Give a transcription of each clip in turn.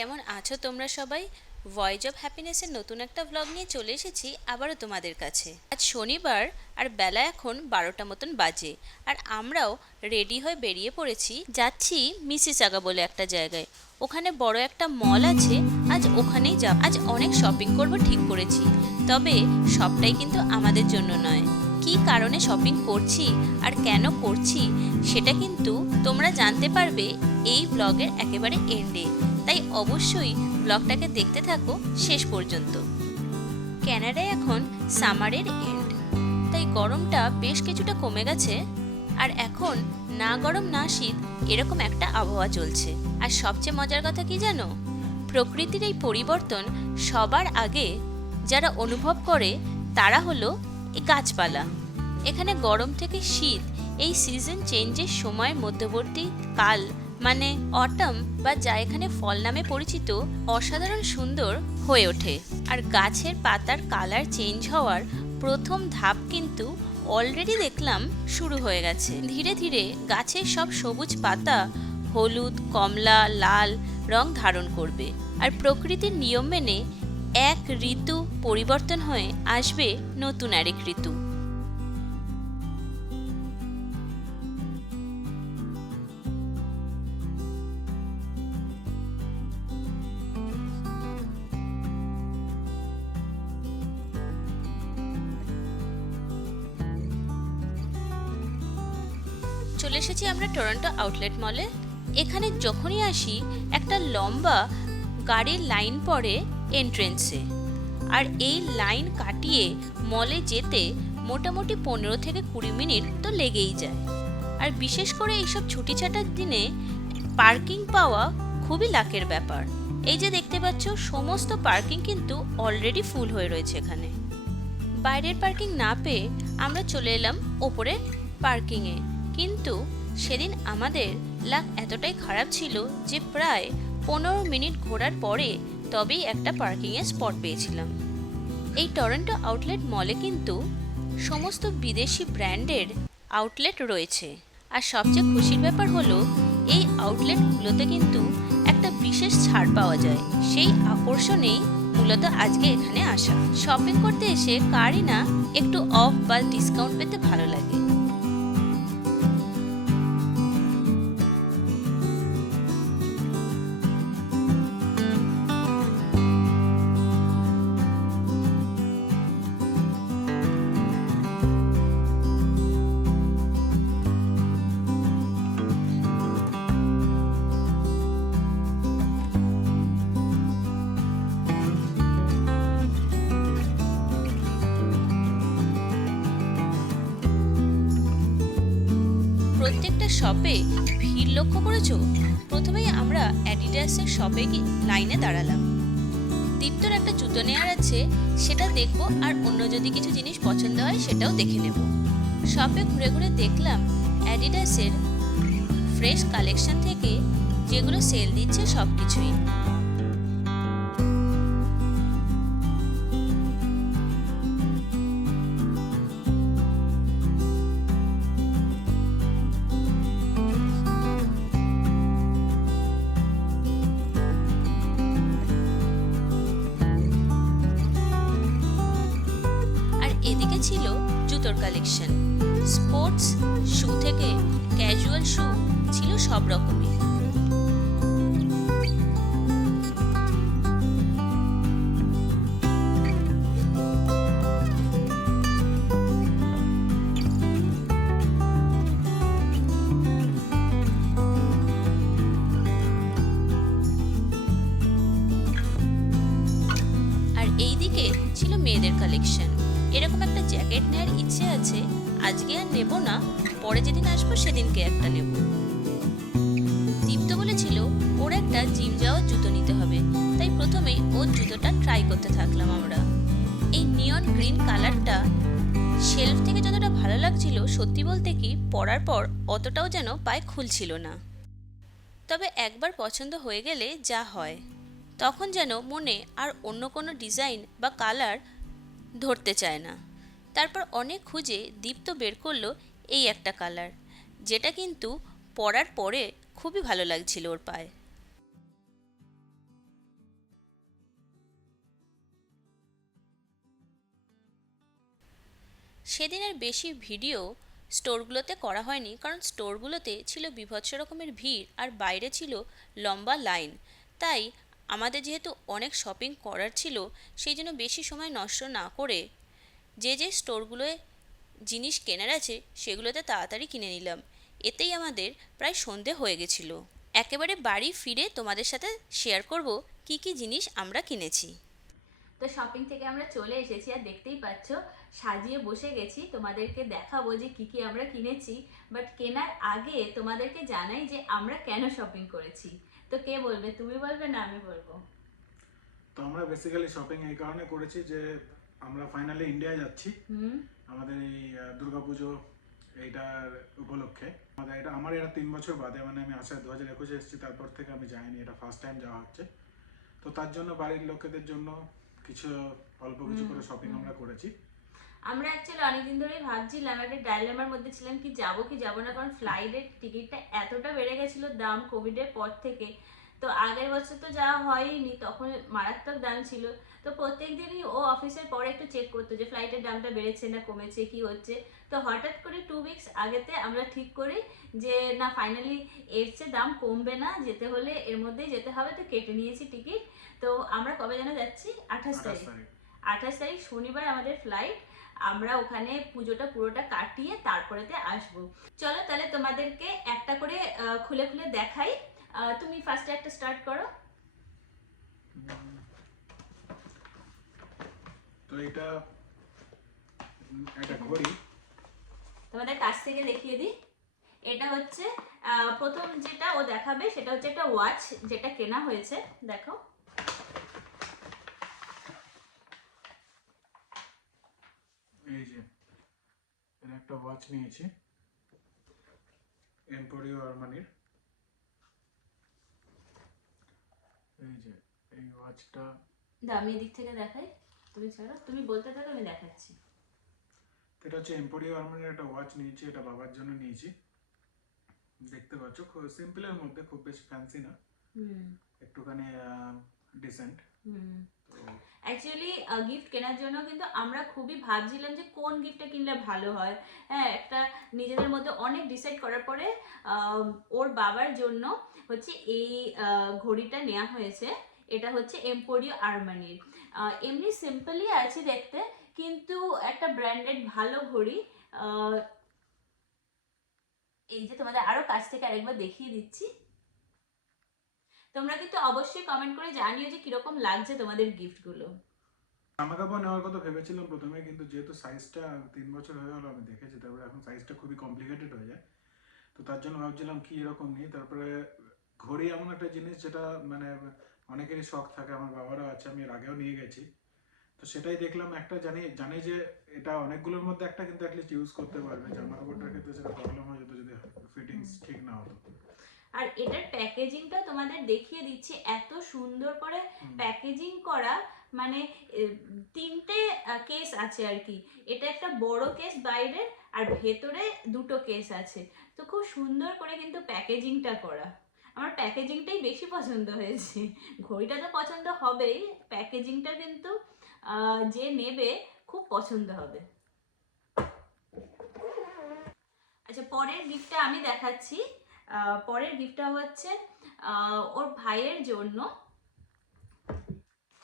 কেমন আছো তোমরা সবাই? ভয়েস অফ হ্যাপিনেসের নতুন একটা ব্লগ নিয়ে চলে এসেছি আবারও তোমাদের কাছে। আজ শনিবার আর বেলা এখন বারোটা মতন বাজে আর আমরাও রেডি হয়ে বেরিয়ে পড়েছি। যাচ্ছি মিসিসাগা বলে একটা জায়গায়। ওখানে বড় একটা মল আছে। আজ ওখানেই যাব। আজ অনেক শপিং করব ঠিক করেছি। তবে সবটাই কিন্তু আমাদের জন্য নয়। কী কারণে শপিং করছি আর কেন করছি সেটা কিন্তু তোমরা জানতে পারবে এই ব্লগের একেবারে এন্ডে তাই অবশ্যই ব্লগটাকে দেখতে থাকো শেষ পর্যন্ত। ক্যানাডায় এখন সামারের এন্ড তাই গরমটা বেশ কিছুটা কমে গেছে। আর এখন না গরম না শীত এরকম একটা আবহাওয়া চলছে। আর সবচেয়ে মজার কথা কি জানো? প্রকৃতির এই পরিবর্তন সবার আগে যারা অনুভব করে তারা হলো এই গাছপালা। এখানে গরম থেকে শীত এই সিজন চেঞ্জের সময়ের মধ্যবর্তী কাল মানে অটম বা যা এখানে ফল নামে পরিচিত, অসাধারণ সুন্দর হয়ে ওঠে। আর গাছের পাতার কালার চেঞ্জ হওয়ার প্রথম ধাপ কিন্তু অলরেডি দেখলাম শুরু হয়ে গেছে। ধীরে ধীরে গাছের সব সবুজ পাতা হলুদ, কমলা, লাল রং ধারণ করবে। আর প্রকৃতির নিয়ম মেনে এক ঋতু পরিবর্তন হয়ে আসবে নতুন আরেক ঋতু। এসেছি আমরা টরন্টো আউটলেট মলে এখানে যখনই আসি, একটা লম্বা গাড়ির লাইন পড়ে এন্ট্রেন্সে আর এই লাইন কাটিয়ে মলে যেতে মোটামুটি পনেরো থেকে কুড়ি মিনিট তো লেগেই যায়। আর বিশেষ করে এইসব ছুটি ছাটার দিনে পার্কিং পাওয়া খুবই লাকের ব্যাপার। এই যে দেখতে পাচ্ছ, সমস্ত পার্কিং কিন্তু অলরেডি ফুল হয়ে রয়েছে এখানে। বাইরের পার্কিং না পেয়ে আমরা চলে এলাম ওপরে পার্কিংয়ে কিন্তু সেদিন আমাদের লাক এতটাই খারাপ ছিল যে প্রায় পনেরো মিনিট ঘোরার পরে তবেই একটা পার্কিংয়ের স্পট পেয়েছিলাম। এই টরন্টো আউটলেট মলে কিন্তু সমস্ত বিদেশি ব্র্যান্ডের আউটলেট রয়েছে। আর সবচেয়ে খুশির ব্যাপার হলো, এই আউটলেটগুলোতে কিন্তু একটা বিশেষ ছাড় পাওয়া যায়। সেই আকর্ষণেই মূলত আজকে এখানে আসা। শপিং করতে এসে কারই না একটু অফ বা ডিসকাউন্ট পেতে ভালো লাগে। প্রত্যেকটা শপে ভিড় লক্ষ্য করেছ? প্রথমেই আমরা অ্যাডিডাসের শপে লাইনে দাঁড়ালাম। দীপ্তর একটা জুতো নেওয়ার আছে, সেটা দেখব, আর অন্য যদি কিছু জিনিস পছন্দ হয়, সেটাও দেখে নেব। শপে ঘুরে ঘুরে দেখলাম অ্যাডিডাসের ফ্রেশ কালেকশন থেকে যেগুলো সেল দিচ্ছে সব কিছুই কালেকশন স্পোর্টস শু থেকে ক্যাজুয়াল শু ছিল সব রকমই। আর এইদিকে ছিল মেয়েদের কালেকশন জ্যাকেট নেওয়ার ইচ্ছে আছে, আজকে আর নেব না, পরে যেদিন আসব সেদিনকে একটা নেব। দীপ্ত বলেছিল, ওর একটা জিম যাওয়ার জুতো নিতে হবে, তাই প্রথমেই ওর জুতোটা ট্রাই করতে থাকলাম আমরা। এই নিয়ন গ্রিন কালারটা শেলফ থেকে যতটা ভালো লাগছিল, সত্যি বলতে কি, পরার পর অতটাও যেন পায়ে খুলছিল না। তবে একবার পছন্দ হয়ে গেলে যা হয়, তখন যেন মনে আর অন্য কোনো ডিজাইন বা কালার ধরতে চায় না। তারপর অনেক খুঁজে দীপ্ত বের করল এই একটা কালার, যেটা কিন্তু পরার পরে খুবই ভালো লাগছিল ওর পায়ে। সেদিনের বেশি ভিডিও স্টোরগুলোতে করা হয়নি, কারণ স্টোরগুলোতে ছিল বিভৎস রকমের ভিড় আর বাইরে ছিল লম্বা লাইন। তাই আমাদের যেহেতু অনেক শপিং করার ছিল, সেই জন্য বেশি সময় নষ্ট না করে যে যে স্টোরগুলোয় জিনিস কেনার আছে সেগুলোতে তাড়াতাড়ি কিনে নিলাম। এতেই আমাদের প্রায় সন্ধে হয়ে গেছিল। একেবারে বাড়ি ফিরে তোমাদের সাথে শেয়ার করব কি কি জিনিস আমরা কিনেছি। তো শপিং থেকে আমরা চলে এসেছি আর দেখতেই পাচ্ছ সাজিয়ে বসে গেছি। তোমাদেরকে দেখাবো যে কি কি আমরা কিনেছি। বাট কেনার আগে তোমাদেরকে জানাই যে আমরা কেন শপিং করেছি। তো কে বলবে? তুমি বলবে না আমি বলব। তো আমরা বেসিক্যালি শপিং এই কারণে করেছি যে আমরা ফাইনালি ইন্ডিয়া যাচ্ছি। আমাদের এই দুর্গাপুজো এইটার উপলক্ষে। আমাদের এটা আমার এটা তিন বছর বাদে মানে আমি আসা দু হাজার একুশে এসেছি তারপর থেকে আমি যাইনি এটা ফার্স্ট টাইম যাওয়া হচ্ছে। তো তার জন্য বাড়ির লোকেদের জন্য কিছু অল্প কিছু করে শপিং আমরা করেছি। আমরা অ্যাকচুয়ালি অনেকদিন ধরেই ভাবছিলাম একটা ডাইলেমার মধ্যে ছিলাম কি যাব কি যাব না কারণ ফ্লাইটের টিকিটটা এতটা বেড়ে গেছিল দাম কোভিডের পর থেকে। তো আগের বছর তো যাওয়া হয়নি তখন মারাত্মক দাম ছিল। তো প্রত্যেক দিনই ও অফিসের পরে একটু চেক করতো যে ফ্লাইটের দামটা বেড়েছে না কমেছে কি হচ্ছে। তো হঠাৎ করে টু উইকস আগেতে আমরা ঠিক করি যে না ফাইনালি এর চেয়ে দাম কমবে না যেতে হলে এর মধ্যেই যেতে হবে। তো কেটে নিয়েছি টিকিট তো আমরা কবে যেন যাচ্ছি? আঠাশ তারিখ। আঠাশ তারিখ শনিবার আমাদের ফ্লাইট আমরা ওখানে পুজোটা পুরোটা কাটিয়ে তারপরেতে আসব। চলো তাহলে তোমাদেরকে একটা করে খুলে খুলে দেখাই। তুমি ফার্স্টে একটা স্টার্ট করো। তো এটা একটা ঘড়ি। তোমাদের কাছ থেকে দেখিয়ে দিই। এটা হচ্ছে প্রথম যেটা ও দেখাবে সেটা হচ্ছে একটা ওয়াচ যেটা কেনা হয়েছে। দেখো। এই যে একটা ওয়াচ নিয়েছি। এম্পোরিও আরমানির এই যে এই ওয়াচটা দা আমি এদিক থেকে দেখাই। তুমি ছাড়ো তুমি বলতে থাকো আমি দেখাচ্ছি। এটা হচ্ছে এম্পোরিও আর্মানির একটা ওয়াচ নিয়েছি এটা বাবার জন্য নিয়েছি। দেখতে পাচ্ছ খুব সিম্পলের মধ্যে খুব বেশি ফ্যান্সি না। হুম। একটুখানি ডিসেন্ট হুম। অ্যাকচুয়ালি গিফট কেনার জন্য কিন্তু আমরা খুবই ভাবছিলাম যে কোন গিফটটা কিনলে ভালো হয়। হ্যাঁ একটা নিজেদের মধ্যে অনেক ডিসাইড করার পরে ওর বাবার জন্য হচ্ছে এই ঘড়িটা নেওয়া হয়েছে। এটা হচ্ছে এম্পোরিও আরমানির এমনি সিম্পলই আছে দেখতে, কিন্তু একটা ব্র্যান্ডেড ভালো ঘড়ি এই যে তোমাদের আরও কাছ থেকে আরেকবার দেখিয়ে দিচ্ছি। তোমরা কিন্তু অবশ্যই কমেন্ট করে জানিও যে কীরকম লাগছে তোমাদের গিফটগুলো জামা কাপড় নেওয়ার কথা ভেবেছিলাম প্রথমে, কিন্তু যেহেতু সাইজটা তিন বছর হয়ে গেলো, আমি দেখেছি, তারপরে এখন সাইজটা খুবই কমপ্লিকেটেড হয়ে যায়। তো তার জন্য ভাবছিলাম কি এরকম নিই, তারপরে ঘড়ি এমন একটা জিনিস যেটা মানে অনেকেরই শখ থাকে, আমার বাবারও আছে, আমি এর আগেও নিয়ে গেছি। তো সেটাই দেখলাম একটা, জানি জানি যে এটা অনেকগুলোর মধ্যে একটা কিন্তু অ্যাটলিস্ট ইউজ করতে পারবে, জামা কাপড়টার ক্ষেত্রে সেটা প্রবলেম হয়ে যেত যদি ফিটিংস ঠিক না হতো। আর এটার প্যাকেজিংটা তোমাদের দেখিয়ে দিচ্ছি এত সুন্দর করে প্যাকেজিং করা মানে তিনটে কেস আছে আর কি। এটা একটা বড় কেস বাইরের আর ভেতরে দুটো কেস আছে। তো খুব সুন্দর করে কিন্তু প্যাকেজিংটা করা। আমার প্যাকেজিংটাই বেশি পছন্দ হয়েছে। ঘড়িটা তো পছন্দ হবেই প্যাকেজিংটা কিন্তু যে নেবে খুব পছন্দ হবে। আচ্ছা পরের গিফটটা আমি দেখাচ্ছি। পরের গিফটটা হচ্ছে আহ, ওর ভাইয়ের জন্য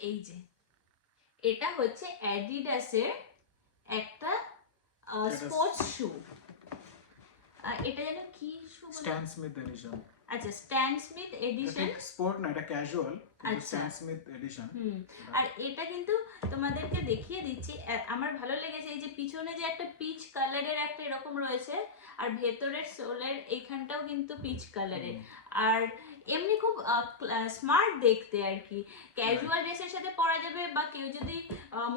এই যে এটা হচ্ছে অ্যাডিডাসের একটা স্পোর্টস শু এটা যেন কি স্ট্যান স্মিথ এডিশন আচ্ছা স্ট্যান্ড স্মিথ এডিশন স্পোর্ট না এটা ক্যাজুয়াল। স্ট্যান স্মিথ এডিশন আর এটা কিন্তু তোমাদেরকে দেখিয়ে দিচ্ছি। আমার ভালো লেগেছে এই যে পিছনে যে একটা পিচ কালারের একটা এরকম রয়েছে আর ভেতরের সোলের এইখানটাও কিন্তু পিচ কালারের আর এমনি খুব স্মার্ট দেখতে আর কি। ক্যাজুয়াল ড্রেসের সাথে পরা যাবে বা কেউ যদি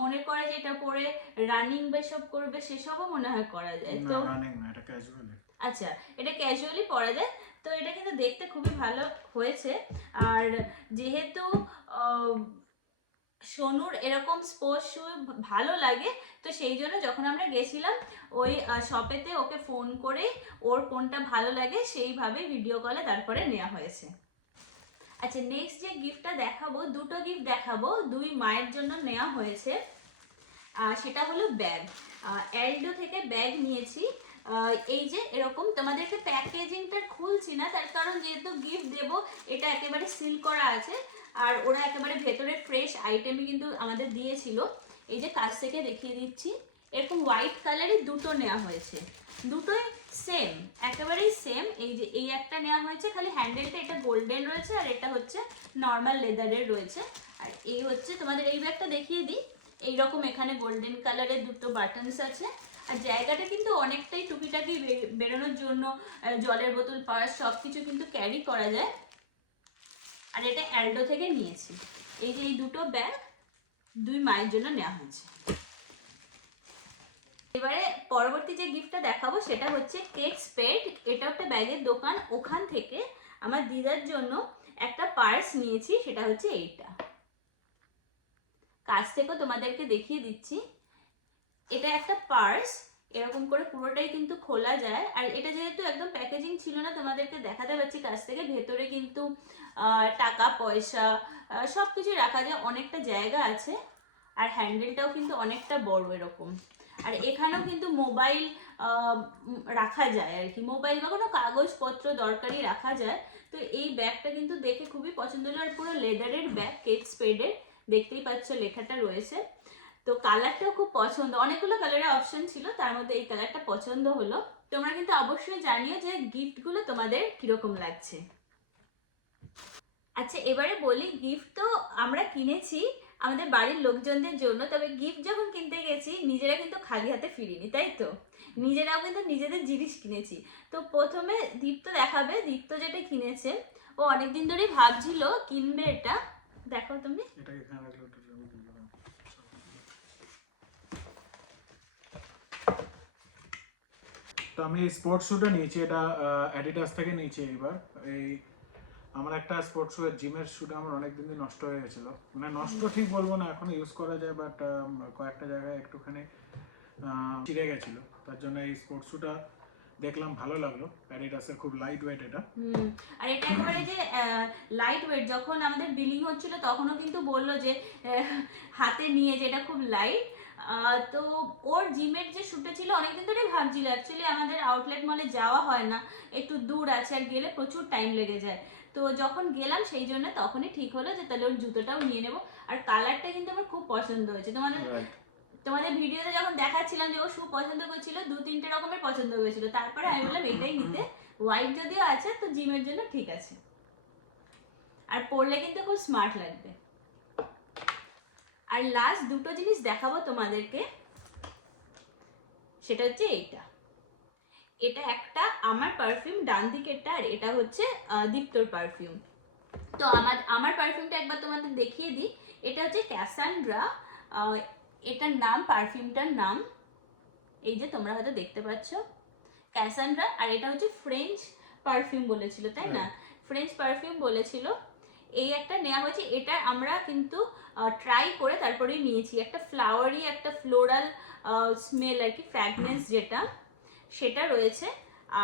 মনে করে যে এটা পরে রানিং বা সব করবে সেসবও মনে হয় করা যায়। তো রানিং না এটা ক্যাজুয়াল আচ্ছা এটা ক্যাজুয়ালি পরা যায়। তো এটা কিন্তু দেখতে খুবই ভালো হয়েছে। আর যেহেতু সোনুর এরকম স্পোর্টস শু ভালো লাগে, তো সেই জন্য যখন আমরা গেছিলাম, ওই শপেতে ওকে ফোন করে ওর কোনটা ভালো লাগে, সেইভাবে ভিডিও কলে তারপরে নেওয়া হয়েছে। আচ্ছা নেক্সট যে গিফটটা দেখাবো, দুটো গিফট দেখাবো, দুই মায়ের জন্য নেওয়া হয়েছে। সেটা হলো ব্যাগ অ্যালডো থেকে ব্যাগ নিয়েছি। এই যে এরকম তোমাদেরকে প্যাকেজিংটা খুলছি না, তার কারণ যেহেতু গিফট দেব, এটা একেবারে সিল করা আছে। আর ওরা একেবারে ভেতরে ফ্রেশ আইটেমই কিন্তু আমাদের দিয়েছিল। এই যে কাছ থেকে দেখিয়ে দিচ্ছি। এরকম হোয়াইট কালারই দুটো নেওয়া হয়েছে। দুটোই সেম একেবারেই সেম এই যে এই একটা নেওয়া হয়েছে, খালি হ্যান্ডেলটা এটা গোল্ডেন রয়েছে, আর এটা হচ্ছে নর্মাল লেদারের রয়েছে। আর এই হচ্ছে তোমাদের, এই ব্যাগটা দেখিয়ে দিই। এইরকম এখানে গোল্ডেন কালারের দুটো বাটনস আছে। আর জায়গাটা কিন্তু অনেকটাই টুকিটাকি বেরোনোর জন্য জলের বোতল পার্স সব কিছু কিন্তু ক্যারি করা যায়। আর এটা অ্যালডো থেকে নিয়েছি। এই যে এই দুটো ব্যাগ দুই মায়ের জন্য নেওয়া হয়েছে। এবারে পরবর্তী যে গিফটটা দেখাবো সেটা হচ্ছে কেক স্পেড এটা একটা ব্যাগের দোকান। ওখান থেকে আমার দিদার জন্য একটা পার্স নিয়েছি, সেটা হচ্ছে এইটা। কাছ থেকেও তোমাদেরকে দেখিয়ে দিচ্ছি। এটা একটা পার্স এরকম করে পুরোটাই কিন্তু খোলা যায়। আর এটা যেহেতু একদম প্যাকেজিং ছিল না, তোমাদেরকে দেখাতে পাচ্ছি কাছ থেকে, ভেতরে কিন্তু টাকা, পয়সা সব কিছু রাখা যায়, অনেকটা জায়গা আছে। আর হ্যান্ডেলটাও কিন্তু অনেকটা বড় এরকম। আর এখানেও কিন্তু মোবাইল রাখা যায় আর কি। মোবাইল বা কোনো কাগজপত্র দরকারি রাখা যায়। তো এই ব্যাগটা কিন্তু দেখে খুবই পছন্দ হলো। আর পুরো লেদারের ব্যাগ কেক স্পেডের দেখতেই পাচ্ছ লেখাটা রয়েছে। তো কালারটাও খুব পছন্দ। অনেকগুলো কালারের অপশন ছিল, তার মধ্যে এই কালারটা পছন্দ হলো। তোমরা কিন্তু অবশ্যই জানিও যে গিফটগুলো তোমাদের কীরকম লাগছে। আচ্ছা এবারে বলি গিফট তো আমরা কিনেছি আমাদের বাড়ির লোকজনদের জন্য, তবে গিফট যখন কিনতে গেছি, নিজেরা কিন্তু খালি হাতে ফিরিনি, তাই তো? নিজেরাও কিন্তু নিজেদের জিনিস কিনেছি। তো প্রথমে দীপ্ত দেখাবে, দীপ্ত যেটা কিনেছে, ও অনেকদিন ধরেই ভাবছিল কিনবে এটা। দেখো তুমি এটা এখানে রাখলে ওটা আমি দিয়ে দিলাম। তো আমি এই স্পোর্টস শুটা নিয়েছি এটা অ্যাডিডাস থেকে নিয়েছি এইবার। এই আমার একটা স্পোর্টস শু জিমের শুটা আমার অনেক দিন নষ্ট হয়ে গেছিল। মানে নষ্ট ঠিক বলব না এখন ইউজ করা যায় বাট কয়েকটা জায়গায় একটুখানি চিড়ে গেছিল। তার জন্য এই স্পোর্টস শুটা দেখলাম ভালো লাগল। অ্যাডিডাসের খুব লাইট ওয়েট এটা আর এটা একেবারে যে লাইট ওয়েট যখন আমাদের বিলিং হচ্ছিল তখনও কিন্তু বলল যে হাতে নিয়ে যে এটা খুব লাইট তো ওর জিমের যে শ্যুটে ছিল অনেকদিন ধরে ভাবছিল অ্যাকচুয়ালি আমাদের আউটলেট মলে যাওয়া হয় না একটু দূর আছে আর গেলে প্রচুর টাইম লেগে যায়। তো যখন গেলাম সেই জন্য তখনই ঠিক হলো যে তাহলে ওর জুতোটাও নিয়ে নেব। আর কালারটা কিন্তু আমার খুব পছন্দ হয়েছে। তোমাদের তোমাদের ভিডিওতে যখন দেখাচ্ছিলাম যে ও শু পছন্দ করেছিল দু তিনটে রকমের পছন্দ হয়েছিল। তারপরে আমি বললাম এটাই নিতে। হোয়াইট যদিও আছে তো জিমের জন্য ঠিক আছে। আর পরলে কিন্তু খুব স্মার্ট লাগবে। আর লাস্ট দুটো জিনিস দেখাবো তোমাদেরকে। সেটা হচ্ছে এইটা। এটা একটা আমার পারফিউম ডান দিকেরটা আর এটা হচ্ছে দীপ্তর পারফিউম তো আমার আমার পারফিউমটা একবার তোমাদের দেখিয়ে দিই। এটা হচ্ছে ক্যাসান্ড্রা এটার নাম পারফিউমটার নাম। এই যে তোমরা হয়তো দেখতে পাচ্ছ। ক্যাসান্ড্রা আর এটা হচ্ছে ফ্রেঞ্চ পারফিউম বলেছিল তাই না? ফ্রেঞ্চ পারফিউম বলেছিল এই একটা নেওয়া হয়েছে, এটা আমরা কিন্তু ট্রাই করে তারপরেই নিয়েছি। একটা ফ্লাওয়ারি একটা ফ্লোরাল স্মেল আর কি ফ্র্যাগনেন্স যেটা, সেটা রয়েছে।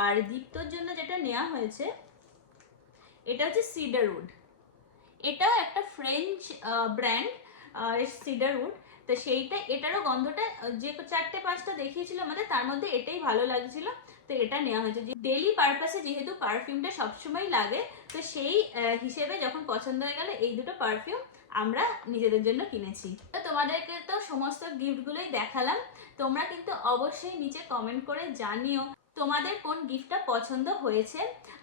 আর দীপ্তর জন্য যেটা নেওয়া হয়েছে, এটা হচ্ছে সিডারউড এটাও একটা ফ্রেঞ্চ ব্র্যান্ড সিডারউড তো সেইটা, এটারও গন্ধটা যে চারটে, পাঁচটা দেখিয়েছিল আমাদের, তার মধ্যে এটাই ভালো লাগছিল। তো এটা নেওয়া হয়েছে। যে ডেলি পারপাসে যেহেতু পারফিউমটা সবসময় লাগে, তো সেই হিসেবে যখন পছন্দ হয়ে গেল, এই দুটো পারফিউম আমরা নিজেদের জন্য কিনেছি। তো তোমাদেরকে তো সমস্ত গিফটগুলোই দেখালাম। তোমরা কিন্তু অবশ্যই নিচে কমেন্ট করে জানিও তোমাদের কোন গিফটটা পছন্দ হয়েছে।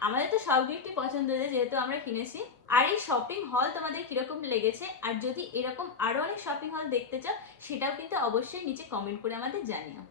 আমাদের তো সব গিফটই পছন্দ হয়েছে, যেহেতু আমরা কিনেছি। আর এই শপিং হল তোমাদের কীরকম লেগেছে? আর যদি এরকম আরও অনেক শপিং হল দেখতে চাও, সেটাও কিন্তু অবশ্যই নিচে কমেন্ট করে আমাদের জানিও।